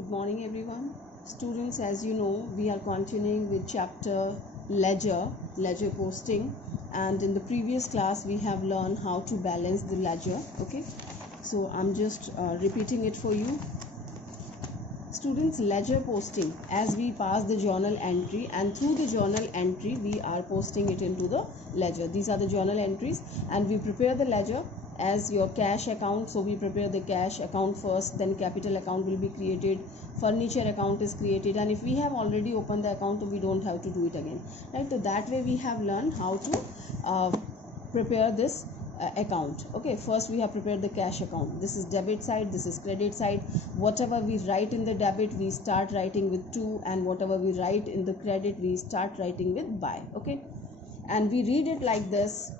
Good morning everyone. Students, as you know, we are continuing with chapter ledger posting, and in the previous class we have learned how to balance the ledger. Okay, so I'm just repeating it for you. Students, ledger posting, as we pass the journal entry, and through the journal entry we are posting it into the ledger. These are the journal entries, and we prepare the ledger as your cash account. So we prepare the cash account first, then capital account will be created, furniture account is created, and if we have already opened the account, we don't have to do it again, right? So that way we have learned how to prepare this account. Okay, first we have prepared the cash account. This is debit side, this is credit side. Whatever we write in the debit, we start writing with to, and whatever we write in the credit, we start writing with by. Okay, and we read it like this: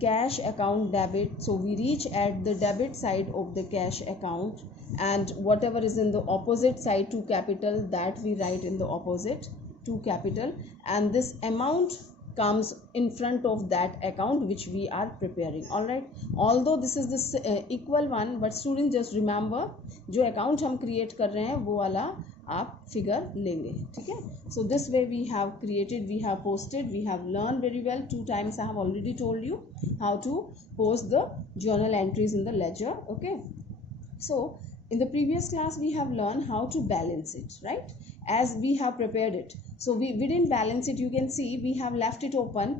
cash account debit. So we reach at the debit side of the cash account, and whatever is in the opposite side to capital, that we write in the opposite to capital, and this amount comes in front of that account which we are preparing. All right, although this is this equal one, but students just remember जो account हम create कर रहे हैं वो वाला आप figure लेंगे. ठीक है, so this way we have created, we have posted, we have learned very well. 2 times I have already told you how to post the journal entries in the ledger. Okay, so in the previous class we have learned how to balance it, right? As we have prepared it, so we didn't balance it. You can see we have left it open.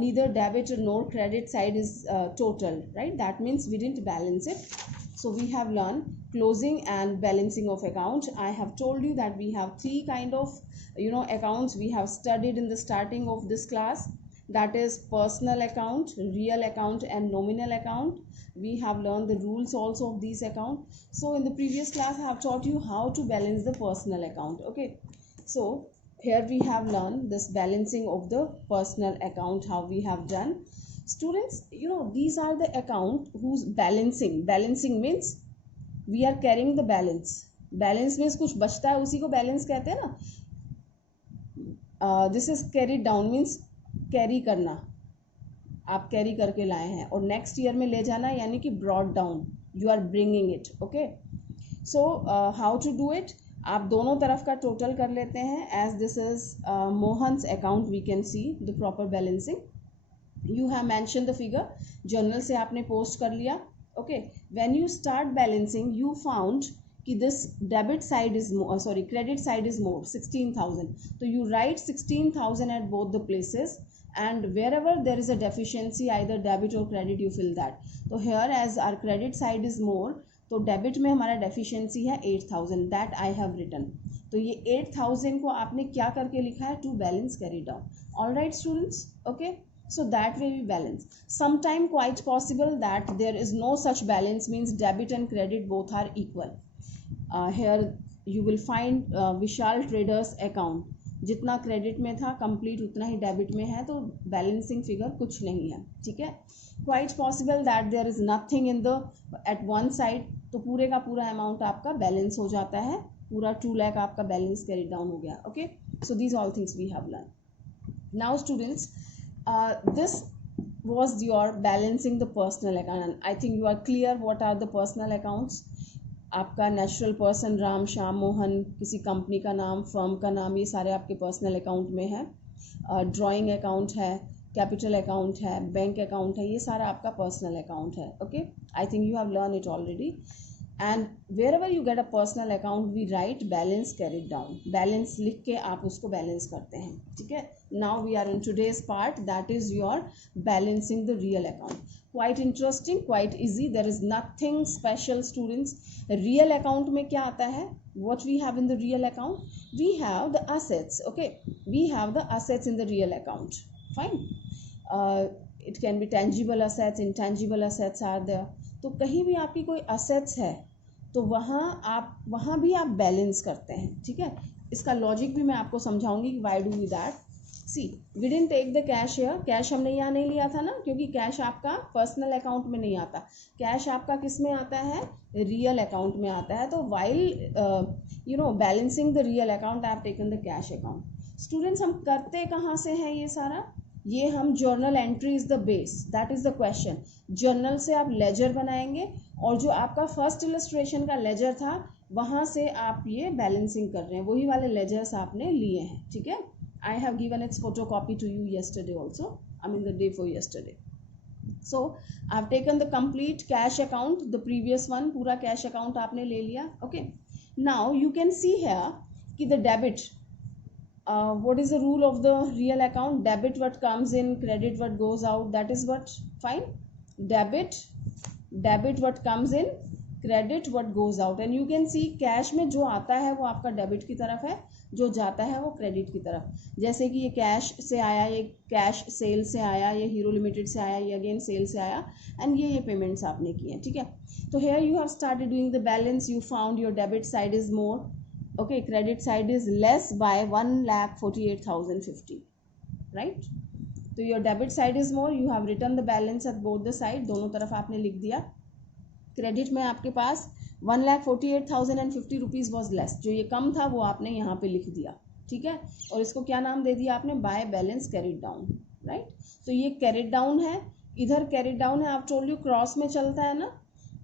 Neither debit nor credit side is total, right? That means we didn't balance it. So we have learned closing and balancing of account. I have told you that we have 3 kind of accounts we have studied in the starting of this class. That is personal account, real account, and nominal account. We have learned the rules also of these accounts. So in the previous class I have taught you how to balance the personal account. Okay, so here we have learned this balancing of the personal account, how we have done. Students, these are the account whose balancing means we are carrying the balance means कुछ बचता है उसी को balance कहते हैं ना. This is carried down means carry करना, आप कैरी करके लाए हैं, और नेक्स्ट ईयर में ले जाना यानी कि brought down, you are bringing it. Okay, so how to do it, आप दोनों तरफ का टोटल कर लेते हैं. As this is Mohan's account, we can see the proper balancing. You have mention the figure, journal से आपने पोस्ट कर लिया. Okay, when you start balancing you found कि this debit side is more, credit side is more, 16,000. So you write 16,000 at both the places, and wherever there is a deficiency, either debit or credit, you fill that. So here as our credit side is more, तो debit में हमारा deficiency है 8,000, that I have written. तो ये 8,000 को आपने क्या करके लिखा है? To balance carry down. All right students, okay. So that way we balance. Sometime quite possible that there is no such balance, means debit and credit both are equal. Here you will find Vishal traders account, जितना credit में था complete उतना ही debit में है, तो balancing figure कुछ नहीं है. ठीक है, quite possible that there is nothing in the at one side, तो पूरे का पूरा अमाउंट आपका बैलेंस हो जाता है, पूरा 2 लाख आपका बैलेंस कैरी डाउन हो गया. Okay, so these all things we have learn. Now students, this was your balancing the personal account. I think you are clear what are the personal accounts. आपका natural person Ram, Shyam, Mohan, किसी company का नाम, firm का नाम, ये सारे आपके personal account में है. ड्राइंग अकाउंट है, कैपिटल अकाउंट है, बैंक अकाउंट है, ये सारा आपका पर्सनल अकाउंट है. Okay, I think you have learn it already. And wherever you get a personal account we write balance carried down. Balance लिख के आप उसको बैलेंस करते हैं. ठीक है, now we are in today's part, that is your balancing the real account. Quite interesting, quite easy, there is nothing special students. Real account में क्या आता है? What we have in the real account? We have the assets. Okay, we have the assets in the real account. Fine. It can be tangible assets, intangible assets are there. तो कहीं भी आपकी कोई assets है तो वहाँ भी आप बैलेंस करते हैं. ठीक है, इसका लॉजिक भी मैं आपको समझाऊंगी कि why do we that. See, we didn't take the cash here, cash हमने यहाँ नहीं लिया था ना, क्योंकि कैश आपका पर्सनल अकाउंट में नहीं आता. कैश आपका किस में आता है? रियल अकाउंट में आता है. तो while balancing the real account I have taken the cash account. Students, हम करते कहाँ से हैं ये सारा? ये हम journal entry is the base, that is the question. Journal से आप लेजर बनाएंगे, और जो आपका फर्स्ट इलस्ट्रेशन का लेजर था वहाँ से आप ये बैलेंसिंग कर रहे हैं, वही वाले लेजर्स आपने लिए हैं, ठीक है. I have given its photocopy to you yesterday also, I mean the day for yesterday. So I have taken the complete cash account, the previous one, पूरा कैश अकाउंट आपने ले लिया. Okay, now you can see here कि the debit, what is the rule of the real account? Debit what comes in, credit what goes out. That is what, fine. Debit what comes in, credit what goes out. And you can see cash में जो आता है वो आपका debit की तरफ है, जो जाता है वो क्रेडिट की तरफ. जैसे कि ये कैश से आया, ये कैश सेल से आया, ये हीरो लिमिटेड से आया, ये अगेन सेल से आया, एंड ये पेमेंट्स आपने किए, ठीक है. तो here you have started doing the balance, you found your debit side is more. Okay, credit side is less by 1,48,050, right? तो your debit side is more, you have written the balance at both the side, दोनों तरफ आपने लिख दिया. Credit में आपके पास 1,48,050 rupees was less, जो ये कम था वो आपने यहाँ पे लिख दिया, ठीक है. और इसको क्या नाम दे दिया आपने? By balance carried down, right. तो ये कैरिड डाउन है, इधर कैरिड डाउन है. आप टोल्ड यू क्रॉस में चलता है ना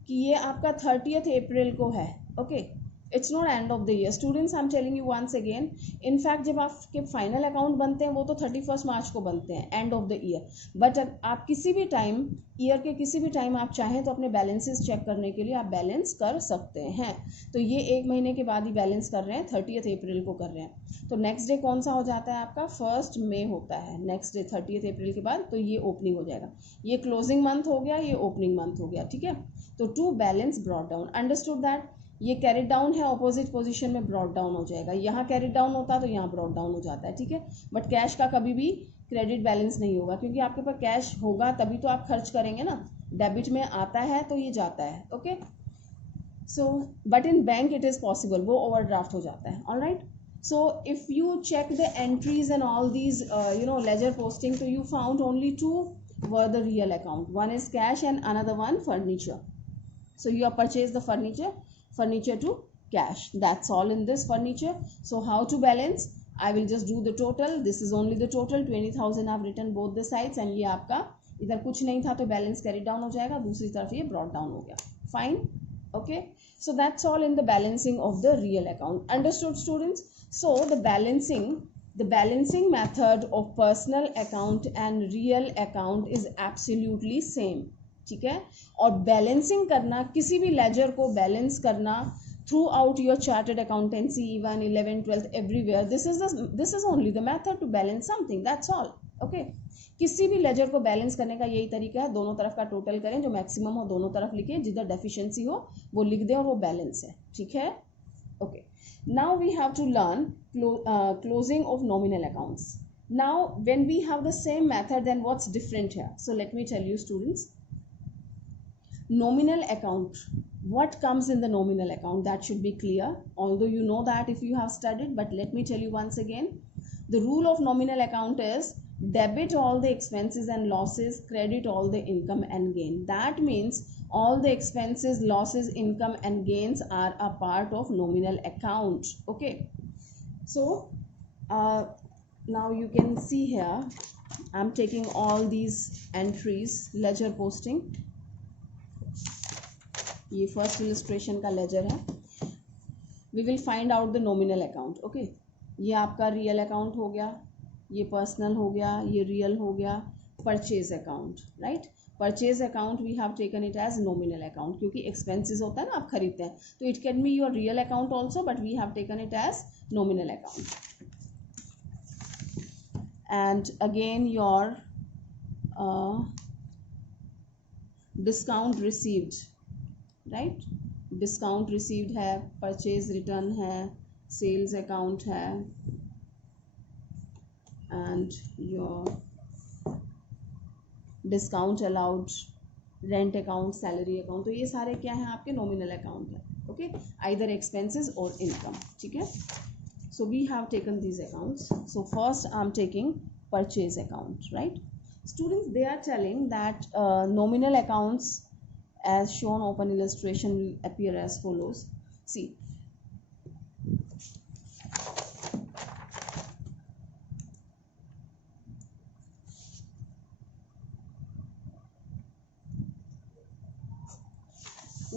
कि ये आपका 30th अप्रैल को है. Okay, it's not end of the year. Students, I am telling you once again, in fact जब आपके फाइनल अकाउंट बनते हैं वो तो 31 मार्च को बनते हैं, and of the year. But आप किसी भी टाइम, ईयर के किसी भी टाइम आप चाहें तो अपने बैलेंसेस चेक करने के लिए आप बैलेंस कर सकते हैं. तो ये 1 महीने के बाद ही बैलेंस कर रहे हैं, 30th अप्रैल को कर रहे हैं. तो नेक्स्ट डे कौन सा हो जाता है आपका? 1 मई होता है नेक्स्ट डे 30th अप्रैल के बाद. तो ये ओपनिंग हो जाएगा, ये क्लोजिंग मंथ हो गया, ये ओपनिंग मंथ हो गया, ठीक है. तो to balance brought down, understood that. ये कैरिड डाउन है, ऑपोजिट पोजीशन में ब्रॉट डाउन हो जाएगा. यहाँ कैरिड डाउन होता है तो यहाँ ब्रॉट डाउन हो जाता है, ठीक है. बट कैश का कभी भी क्रेडिट बैलेंस नहीं होगा, क्योंकि आपके पास कैश होगा तभी तो आप खर्च करेंगे ना. डेबिट में आता है तो ये जाता है, okay. So but in bank it is possible, वो ओवरड्राफ्ट हो जाता है. All right. So if you check the entries and all these ledger posting, तो you found only 2 were the real account. One is cash and another one furniture. So you have purchased the furniture to cash. That's all in this furniture. So how to balance? I will just do the total. This is only the total 20,000. I've written both the sides, and ये आपका इधर कुछ नहीं था तो balance carry down हो जाएगा, दूसरी तरफ ये ब्रॉट डाउन हो गया. Fine, okay. So that's all in the balancing of the real account. Understood, students? So the balancing method of personal account and real account is absolutely same, ठीक है. और बैलेंसिंग करना, किसी भी लेजर को balance करना throughout your chartered accountancy, even 11th 12th everywhere, this is only the method to balance something, that's all. Okay, किसी भी लेजर को बैलेंस करने का यही तरीका है. दोनों तरफ का टोटल करें, जो मैक्सिमम हो दोनों तरफ लिखें, जिधर डेफिशिएंसी हो वो लिख दें और वो बैलेंस है, ठीक है. Okay, now we have to learn closing of nominal accounts. Now when we have the same method, then what's different here? So let me tell you, students, nominal account, what comes in the nominal account, that should be clear, although you know that if you have studied, but let me tell you once again. The rule of nominal account is debit all the expenses and losses, credit all the income and gain. That means all the expenses, losses, income and gains are a part of nominal account. Okay, so now you can see here I'm taking all these entries, ledger posting. ये first illustration का ledger है. We will find out the nominal account. Okay, ये आपका real account हो गया, ये personal हो गया, ये रियल हो गया. Purchase account, right. Purchase account we have taken it as nominal account, क्योंकि एक्सपेंसेस होता है ना, आप खरीदते हैं, तो it can be your real account also, but we have taken it as nominal account. And again your discount received, right. Discount received है, purchase return है, सेल्स अकाउंट है, and your discount allowed, rent account, salary account. तो ये सारे क्या हैं? आपके nominal account है. ओके, आइदर एक्सपेंसेस और इनकम, ठीक है. So we have taken these accounts. So first I am taking purchase account, right. Students, they are telling that nominal accounts as shown, open illustration will appear as follows. See,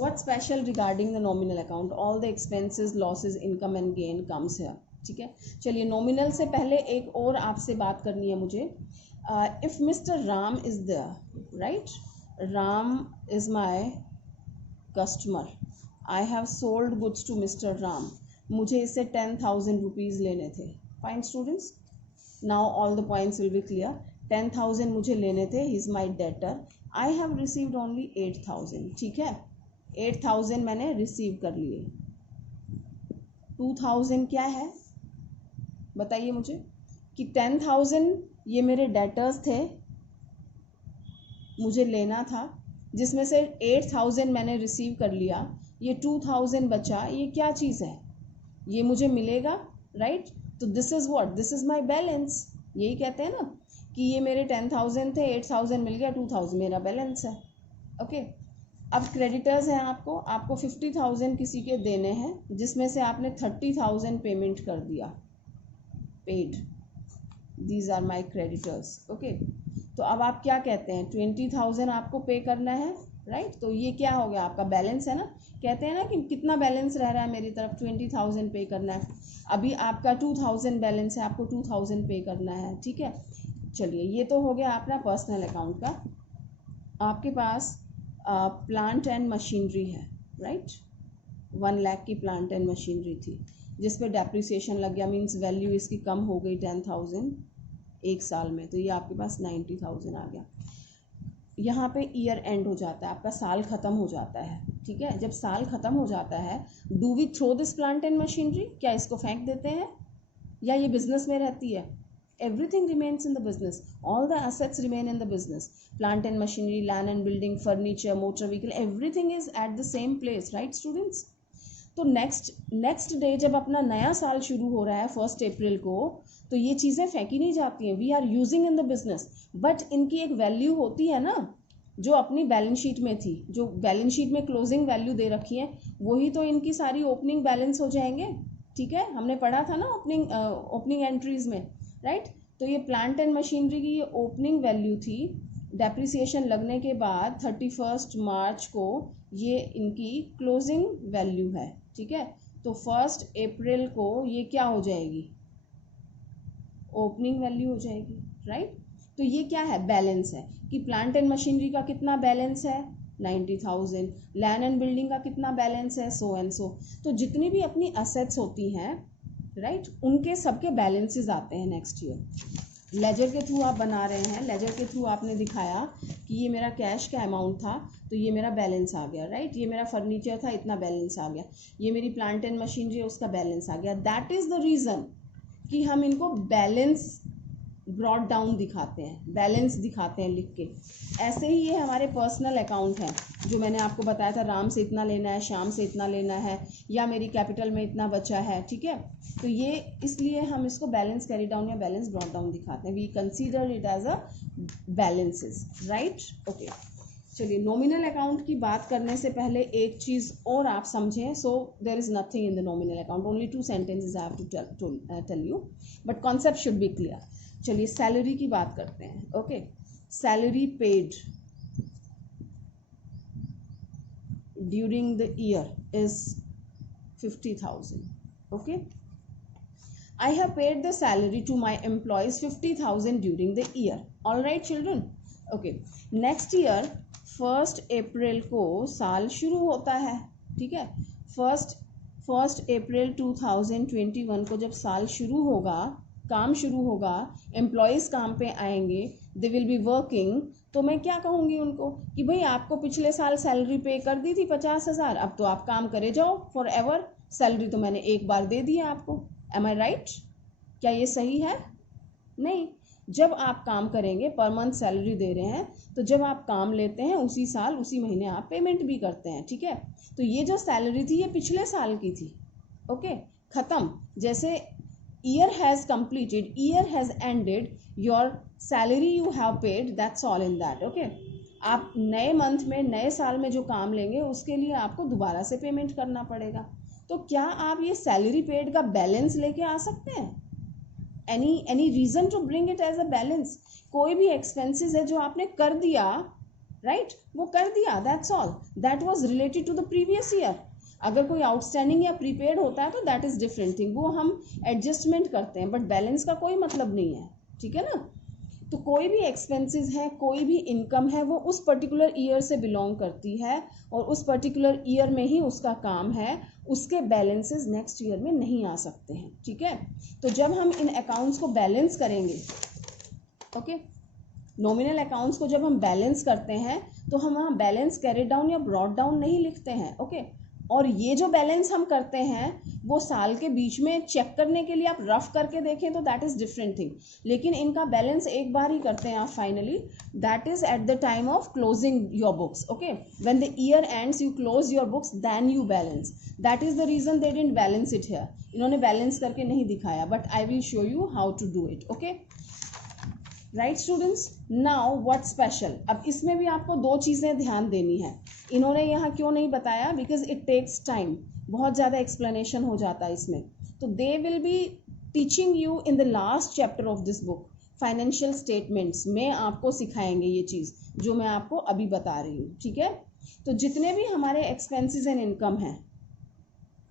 what special regarding the nominal account, all the expenses losses income and gain comes here, ठीक है। चलिए nominal से पहले एक और आपसे बात करनी है मुझे। If Mr Ram is there, right, Ram is my customer, I have sold goods to Mr Ram, मुझे इससे 10,000 रुपीज़ लेने थे। Fine students, now all the points will be clear. 10,000 मुझे लेने थे, he is my debtor, I have received only 8,000, ठीक है। 8,000 मैंने रिसीव कर लिए। 2,000 क्या है बताइए मुझे, कि 10,000 ये मेरे डेटर्स थे, मुझे लेना था, जिसमें से 8,000 मैंने रिसीव कर लिया, ये 2,000 बचा, ये क्या चीज़ है, ये मुझे मिलेगा, राइट। तो this is what, this is my balance, यही कहते हैं ना कि ये मेरे 10,000 थे, 8,000 मिल गया, 2,000 मेरा बैलेंस है, ओके। अब क्रेडिटर्स हैं, आपको 50,000 किसी के देने हैं, जिसमें से आपने 30,000 पेमेंट कर दिया, paid, these are my creditors, okay. तो अब आप क्या कहते हैं, 20,000 आपको पे करना है, राइट। तो ये क्या हो गया, आपका बैलेंस है ना। कहते हैं ना कि कितना बैलेंस रह रहा है मेरी तरफ, 20,000 पे करना है। अभी आपका 2,000 बैलेंस है, आपको 2,000 पे करना है, ठीक है। चलिए ये तो हो गया अपना पर्सनल अकाउंट का। आपके पास प्लांट एंड मशीनरी है, राइट, 1 लाख की प्लांट एंड मशीनरी थी, जिस पे डेप्रिसिएशन लग गया, मीन्स वैल्यू इसकी कम हो गई 10,000 एक साल में, तो ये आपके पास 90,000 आ गया। यहाँ पे ईयर एंड हो जाता है, आपका साल ख़त्म हो जाता है, ठीक है। जब साल ख़त्म हो जाता है, do we throw this plant and machinery, क्या इसको फेंक देते हैं या ये बिजनेस में रहती है? Everything remains in the business, all the assets remain in the business, plant and machinery, land and building, furniture, motor vehicle, everything is at the same place, right students? तो नेक्स्ट डे जब अपना नया साल शुरू हो रहा है 1 अप्रैल को, तो ये चीज़ें फेंकी नहीं जाती हैं, we are using in the business, but इनकी एक वैल्यू होती है ना, जो अपनी बैलेंस शीट में थी, जो बैलेंस शीट में क्लोजिंग वैल्यू दे रखी है, वही तो इनकी सारी ओपनिंग बैलेंस हो जाएंगे, ठीक है। हमने पढ़ा था ना ओपनिंग एंट्रीज में, राइट। तो ये प्लांट एंड मशीनरी की ये ओपनिंग वैल्यू थी, डेप्रिसिएशन लगने के बाद 31 मार्च को ये इनकी क्लोजिंग वैल्यू है, ठीक है। तो 1 अप्रैल को ये क्या हो जाएगी, ओपनिंग वैल्यू हो जाएगी, राइट। तो ये क्या है, बैलेंस है, कि प्लांट एंड मशीनरी का कितना बैलेंस है, 90,000, लैंड एंड बिल्डिंग का कितना बैलेंस है, सो एंड सो। तो जितनी भी अपनी असेट्स होती हैं, राइट, उनके सबके बैलेंसेस आते हैं नेक्स्ट ईयर। लेजर के थ्रू आप बना रहे हैं, लेजर के थ्रू आपने दिखाया कि ये मेरा कैश का अमाउंट था, तो ये मेरा बैलेंस आ गया, राइट। ये मेरा फर्नीचर था, इतना बैलेंस आ गया, ये मेरी प्लांट एंड मशीनरी है, उसका बैलेंस आ गया। दैट इज़ द रीज़न कि हम इनको बैलेंस ब्रॉड डाउन दिखाते हैं, बैलेंस दिखाते हैं लिख के। ऐसे ही ये हमारे पर्सनल अकाउंट हैं, जो मैंने आपको बताया था, राम से इतना लेना है, श्याम से इतना लेना है, या मेरी कैपिटल में इतना बचा है, ठीक है। तो ये इसलिए हम इसको बैलेंस कैरी डाउन या बैलेंस ब्रॉड डाउन दिखाते हैं, we consider it as a balances, right, okay. चलिए नॉमिनल अकाउंट की बात करने से पहले एक चीज़ और आप समझें। So there is nothing in the nominal account, only 2 sentences I have to tell you, but concept should be clear. चलिए सैलरी की बात करते हैं, okay. Salary paid during the year is 50,000, okay. I have paid the salary to my employees 50,000 during the year. All right, children. Okay. Next year 1 अप्रैल को साल शुरू होता है, ठीक है। फर्स्ट अप्रैल 2021 को जब साल शुरू होगा, काम शुरू होगा, एम्प्लॉयज़ काम पे आएंगे, दे विल बी वर्किंग, तो मैं क्या कहूँगी उनको कि भाई आपको पिछले साल सैलरी पे कर दी थी 50,000, अब तो आप काम करे जाओ फॉर एवर, सैलरी तो मैंने एक बार दे दी है आपको। एम आई राइट? क्या ये सही है? नहीं। जब आप काम करेंगे, पर मंथ सैलरी दे रहे हैं, तो जब आप काम लेते हैं उसी साल उसी महीने आप पेमेंट भी करते हैं, ठीक है। तो ये जो सैलरी थी ये पिछले साल की थी, ओके, ख़त्म। जैसे year has completed, year has ended, your salary you have paid, that's all in that, okay. आप नए मंथ में, नए साल में जो काम लेंगे उसके लिए आपको दोबारा से पेमेंट करना पड़ेगा। तो क्या आप ये सैलरी पेड का बैलेंस लेके आ सकते हैं? Any reason to bring it as a balance? कोई भी एक्सपेंसेस है जो आपने कर दिया, राइट, वो कर दिया, that's all, that was related to the previous year. अगर कोई आउटस्टैंडिंग या प्रीपेड होता है तो दैट इज डिफरेंट थिंग, वो हम एडजस्टमेंट करते हैं, बट बैलेंस का कोई मतलब नहीं है, ठीक है ना। तो कोई भी एक्सपेंसेस है, कोई भी इनकम है, वो उस पर्टिकुलर ईयर से बिलोंग करती है और उस पर्टिकुलर ईयर में ही उसका काम है, उसके बैलेंसेस नेक्स्ट ईयर में नहीं आ सकते हैं, ठीक है। तो जब हम इन अकाउंट्स को बैलेंस करेंगे, ओके, नॉमिनल अकाउंट्स को जब हम बैलेंस करते हैं तो हम वहाँ बैलेंस कैरी डाउन या ब्रॉट डाउन नहीं लिखते हैं, ओके। और ये जो बैलेंस हम करते हैं वो साल के बीच में चेक करने के लिए आप रफ करके देखें तो दैट इज डिफरेंट थिंग, लेकिन इनका बैलेंस एक बार ही करते हैं आप finally, that is at the time of closing your books, okay, when the year ends you close your books then you balance, that is the reason they didn't balance it here, इन्होंने balance करके नहीं दिखाया, but I will show you how to do it, okay. Right students, now what special, अब इसमें भी आपको दो चीज़ें ध्यान देनी है, इन्होंने यहाँ क्यों नहीं बताया, बिकॉज इट टेक्स टाइम, बहुत ज़्यादा एक्सप्लेनेशन हो जाता है इसमें, तो they will be teaching you in the last chapter of this book, financial statements में आपको सिखाएंगे ये चीज़ जो मैं आपको अभी बता रही हूँ, ठीक है। तो जितने भी हमारे एक्सपेंसेस एंड इनकम हैं,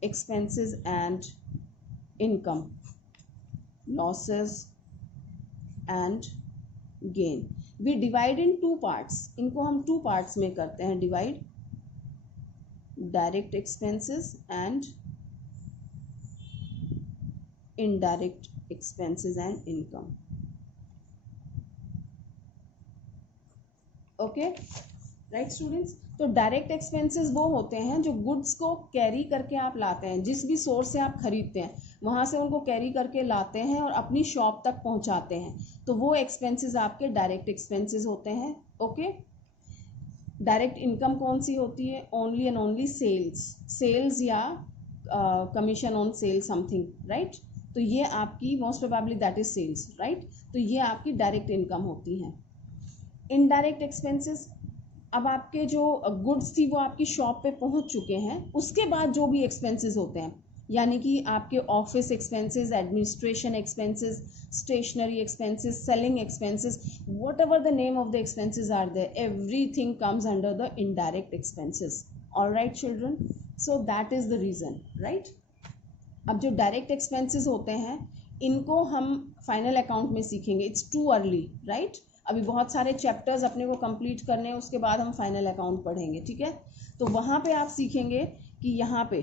expenses and income, losses and gain, we divide in two parts, इनको हम टू पार्ट्स में करते हैं divide, direct expenses and indirect expenses and income, okay. Right students, तो डायरेक्ट एक्सपेंसेस वो होते हैं जो गुड्स को कैरी करके आप लाते हैं, जिस भी सोर्स से आप खरीदते हैं वहाँ से उनको कैरी करके लाते हैं और अपनी शॉप तक पहुँचाते हैं, तो वो एक्सपेंसेस आपके डायरेक्ट एक्सपेंसेस होते हैं, ओके। डायरेक्ट इनकम कौन सी होती है, only and only sales, sales या commission on sale something, right, तो ये आपकी most probably that is sales, right, तो ये आपकी डायरेक्ट इनकम होती है। इनडायरेक्ट एक्सपेंसेस, अब आपके जो गुड्स थी वो आपकी शॉप पे पहुंच चुके हैं, उसके बाद जो भी एक्सपेंसेस होते हैं, यानी कि आपके office expenses, administration expenses, stationery expenses, selling expenses, whatever the name of the expenses are there, everything comes under the indirect expenses, alright children, so that is the reason, right. अब जो direct expenses होते हैं इनको हम final account में सीखेंगे, it's too early, right, अभी बहुत सारे चैप्टर्स अपने को कंप्लीट करने हैं, उसके बाद हम फाइनल अकाउंट पढ़ेंगे, ठीक है। तो वहाँ पे आप सीखेंगे कि यहाँ पे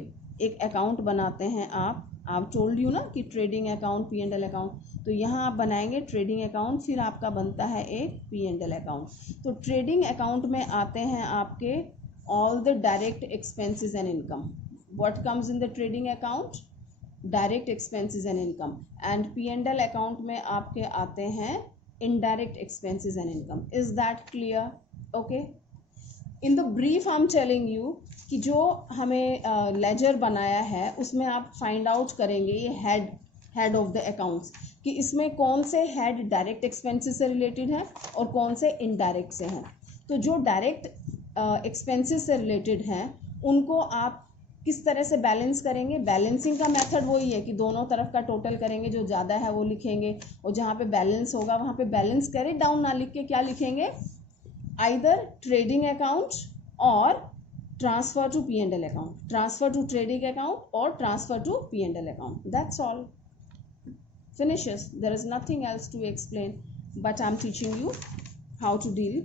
एक अकाउंट बनाते हैं आप टोल्ड यू ना कि trading account, P and L account, तो यहाँ आप बनाएंगे ट्रेडिंग अकाउंट, फिर आपका बनता है एक पी एंड एल अकाउंट। तो ट्रेडिंग अकाउंट में आते हैं आपके all the direct expenses and income, what comes in the trading account, direct expenses and income, and P and L account में आपके आते हैं indirect expenses and income, is that clear, okay। in the brief I'm telling you कि जो हमें laser बनाया है उसमें आप फाइंड आउट करेंगे ये हेड ऑफ द अकाउंट्स कि इसमें कौन से हेड डायरेक्ट एक्सपेंसेस से रिलेटेड है और कौन से इनडायरेक्ट से हैं। तो जो डायरेक्ट एक्सपेंसेस से रिलेटेड हैं उनको आप किस तरह से बैलेंस करेंगे, बैलेंसिंग का मेथड वही है कि दोनों तरफ का टोटल करेंगे, जो ज़्यादा है वो लिखेंगे और जहाँ पे बैलेंस होगा वहाँ पे बैलेंस कैरी डाउन ना लिख के क्या लिखेंगे, आइदर ट्रेडिंग अकाउंट और transfer to P and L account, transfer to trading account और transfer to P and L account, that's all, finishes, there is nothing else to explain, but I'm teaching you how to deal.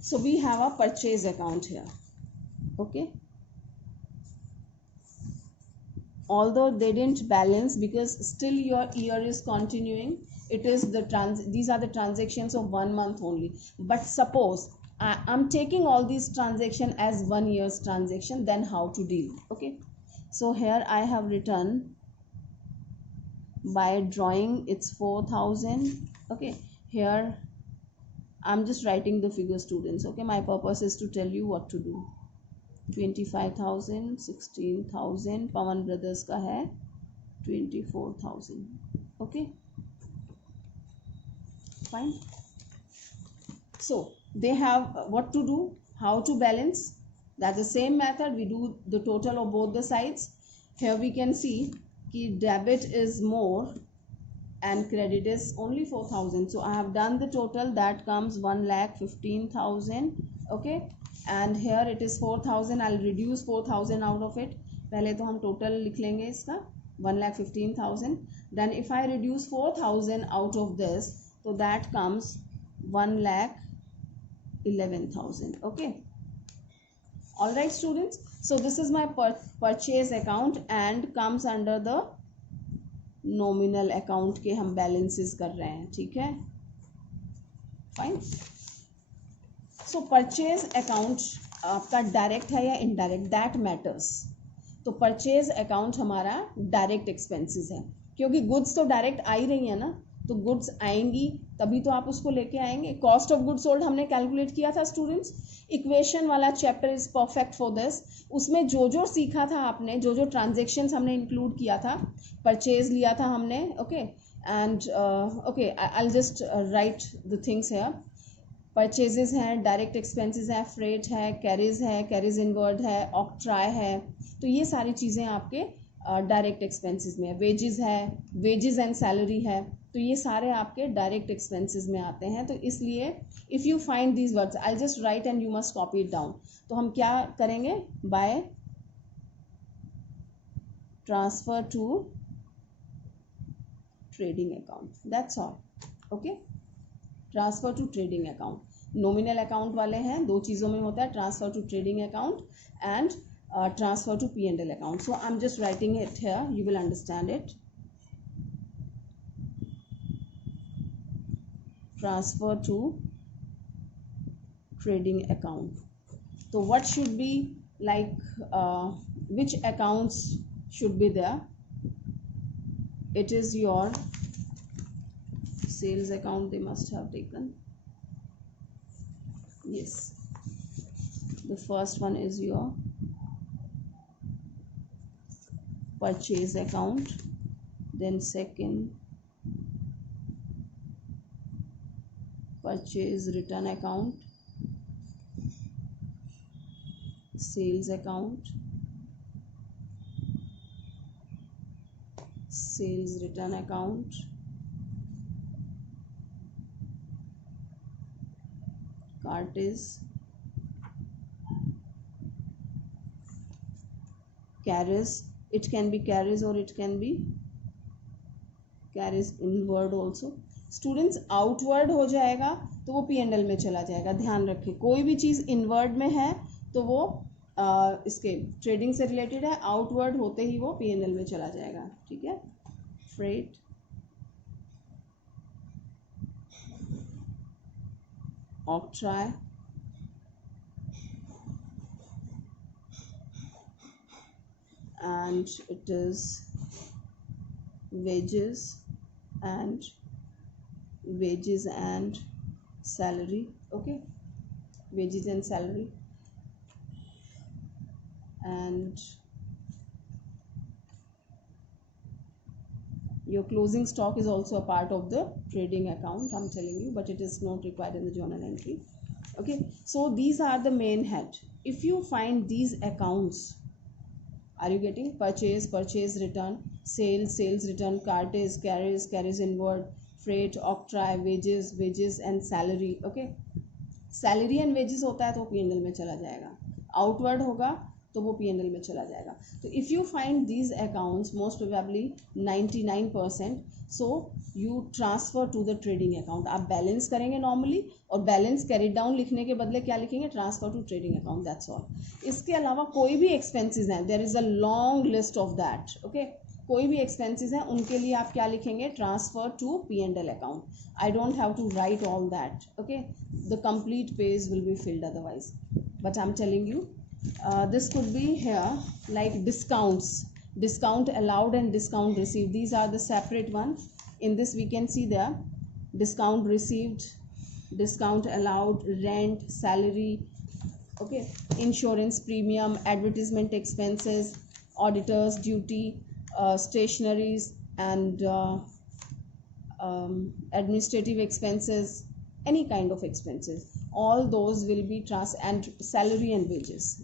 So we have a purchase account here, okay, although they didn't balance because still your year is continuing, it is these are the transactions of 1 month only, but suppose I'm taking all these transactions as 1 year's transaction, then how to deal, okay. So here I have written by drawing, it's 4,000, okay, here I'm just writing the figure, students, okay, my purpose is to tell you what to do. 25,000, 16,000, Pawan Brothers का है 24,000, okay, fine. So they have what to do, how to balance, that's the same method, we do the total of both the sides. Here we can see कि debit is more and credit is only 4,000. So I have done the total, that comes 1,15,000. Okay, and here it is 4,000. I'll reduce 4,000 out of it. पहले तो हम total लिख लेंगे इसका 1,15,000. Then if I reduce 4,000 out of this, so that comes 1,11,000. Okay, all right students, so this is my purchase account and comes under the nominal account के हम balances कर रहे हैं. ठीक है, फाइन. सो परचेज अकाउंट आपका डायरेक्ट है या इनडायरेक्ट, दैट मैटर्स. तो परचेज अकाउंट हमारा डायरेक्ट एक्सपेंसेस है, क्योंकि गुड्स तो डायरेक्ट आ ही रही है ना, तो गुड्स आएंगी तभी तो आप उसको लेके आएंगे. कॉस्ट ऑफ गुड्स सोल्ड हमने कैलकुलेट किया था स्टूडेंट्स, इक्वेशन वाला chapter is perfect for this. उसमें जो जो सीखा था आपने, जो जो ट्रांजेक्शन्स हमने इंक्लूड किया था, परचेज लिया था हमने. Okay, and okay I will just right the things here. Purchases हैं, डायरेक्ट एक्सपेंसेस हैं, फ्रेट है, कैरीज इनवर्ड है, ऑक्ट्राई है. तो ये सारी चीज़ें आपके डायरेक्ट एक्सपेंसेस में है. वेजेस है, वेजेस एंड सैलरी है, तो ये सारे आपके डायरेक्ट एक्सपेंसेस में आते हैं. तो इसलिए if you find these words, I just write and you must copy it down. तो हम क्या करेंगे, by transfer to trading account, that's all. Okay, transfer to trading account. Nominal account वाले हैं, दो चीज़ों में होता है, transfer to trading account and transfer to P&L account. So I'm just writing it here, you will understand it. Transfer to trading account. So what should be like, which accounts should be there? It is your sales account they must have taken. Yes, the first one is your purchase account, then second purchase return account, sales account, sales return account, cartage, carries. It can be carries or it can be carries inward also. Students outward हो जाएगा तो वो P&L में चला जाएगा. ध्यान रखें, कोई भी चीज़ इनवर्ड में है तो वो इसके ट्रेडिंग से रिलेटेड है, आउटवर्ड होते ही वो P&L में चला जाएगा. ठीक है, freight, octroi, and it is wages and salary. Okay, wages and salary, and your closing stock is also a part of the trading account, I'm telling you, but it is not required in the journal entry. Okay, so these are the main head. If you find these accounts, are you getting? Purchase return, sales return, cartage, carries inward, freight, octroi, wages and salary. Okay, salary and wages होता है तो P&L में चला जाएगा, outward होगा तो वो P&L में चला जाएगा. तो if you find these accounts, most probably 99%, so you transfer to the trading account. आप बैलेंस करेंगे नॉर्मली, और बैलेंस कैरी डाउन लिखने के बदले क्या लिखेंगे, transfer to trading account, that's all. इसके अलावा कोई भी एक्सपेंसेस हैं, there is a long list of that. Okay, कोई भी एक्सपेंसेस हैं उनके लिए आप क्या लिखेंगे, transfer to P&L account. I don't have to write all that. Okay, the complete page will be filled otherwise, but I am telling you this could be here like discounts, discount allowed and discount received. These are the separate ones. In this we can see there discount received, discount allowed, rent, salary, okay, insurance premium, advertisement expenses, auditors duty, stationaries and administrative expenses, any kind of expenses, all those will be and salary and wages.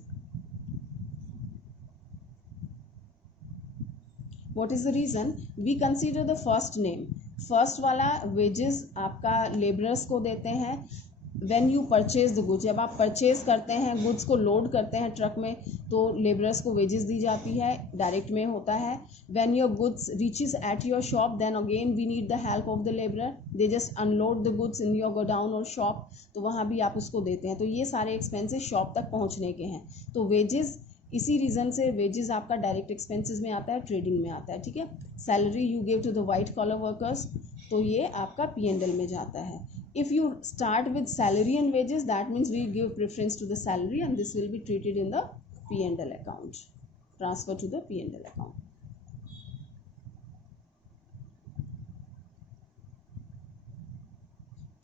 What is the reason? We consider the first name. First वाला wages आपका labourers को देते हैं when you purchase the goods, जब आप purchase करते हैं goods को लोड करते हैं ट्रक में तो लेबरर्स को वेजेस दी जाती है, डायरेक्ट में होता है. When your goods reaches at your shop then again we need the help of the labourer, they just unload the goods in your godown और शॉप, तो वहाँ भी आप उसको देते हैं. तो ये सारे एक्सपेंसेस शॉप तक पहुँचने के हैं. तो वेजेस इसी रीज़न से वेजेस आपका डायरेक्ट एक्सपेंसेस में आता है, ट्रेडिंग में आता है. ठीक है. Salary you give to the white collar workers, तो ये आपका P&L में जाता है. If you start with salary and wages, that means we give preference to the salary and this will be treated in the P&L account, transfer to the P&L account.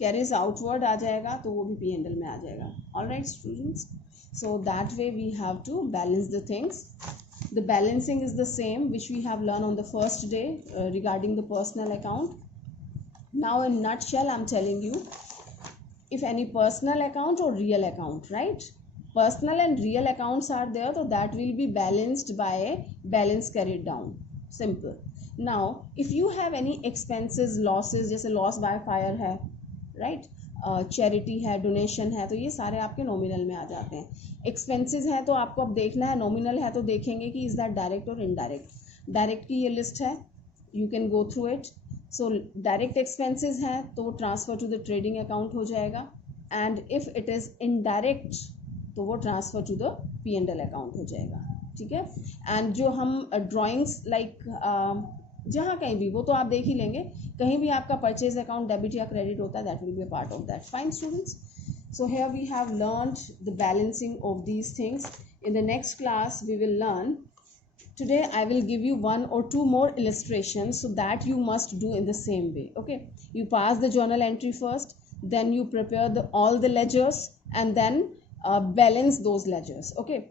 Carries outward आ जाएगा तो वो भी P&L में आ जाएगा. All right students, so that way we have to balance the things. The balancing is the same which we have learned on the first day regarding the personal account. Now in nutshell I'm telling you, if any personal account or real account, right, personal and real accounts are there, so that will be balanced by a balance carried down. Simple. Now if you have any expenses, losses, जैसे loss by fire है, right, charity है, donation है, तो ये सारे आपके nominal में आ जाते हैं. एक्सपेंसेस है तो आपको अब देखना है, नॉमिनल है तो देखेंगे कि इज दैट डायरेक्ट और इनडायरेक्ट. डायरेक्ट की ये लिस्ट है, you can go through it. So direct expenses हैं तो वो transfer to the trading account हो जाएगा, and if it is indirect तो वो transfer to the P&L account हो जाएगा. ठीक है. एंड जो हम ड्राइंग्स लाइक जहाँ कहीं भी, वो तो आप देख ही लेंगे, कहीं भी आपका परचेज अकाउंट डेबिट या क्रेडिट होता है, that will be a part of that. Fine students, so here we have learned the balancing of these things. In the next class we will learn, today I will give you one or two more illustrations so that you must do in the same way. Okay, you pass the journal entry first, then you prepare all the ledgers and then balance those ledgers. Okay,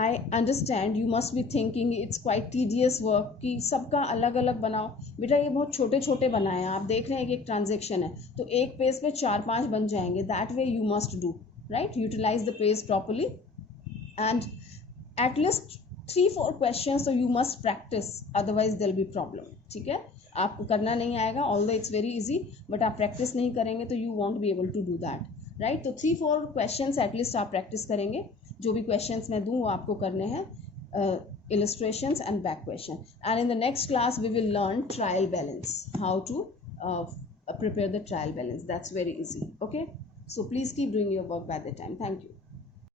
I understand you must be thinking it's quite tedious work कि सबका अलग अलग बनाओ. बेटा ये बहुत छोटे छोटे बनाए हैं, आप देख रहे हैं कि एक ट्रांजेक्शन है तो एक पेज पे 4-5 बन जाएंगे. That way you must do, right. Utilize the page properly and at least 3-4 question तो you must practice, otherwise there will be problem. ठीक है. आपको करना नहीं आएगा, although it's very easy, but आप प्रैक्टिस नहीं करेंगे तो you won't be able to do that, right. तो 3-4 क्वेश्चंस एटलीस्ट आप प्रैक्टिस करेंगे. जो भी क्वेश्चंस मैं दूँ वो आपको करने हैं, illustrations and back question. And in the next class we will learn trial balance, how to prepare the trial balance. That's very easy. Okay, so please keep doing your work by the time. Thank you.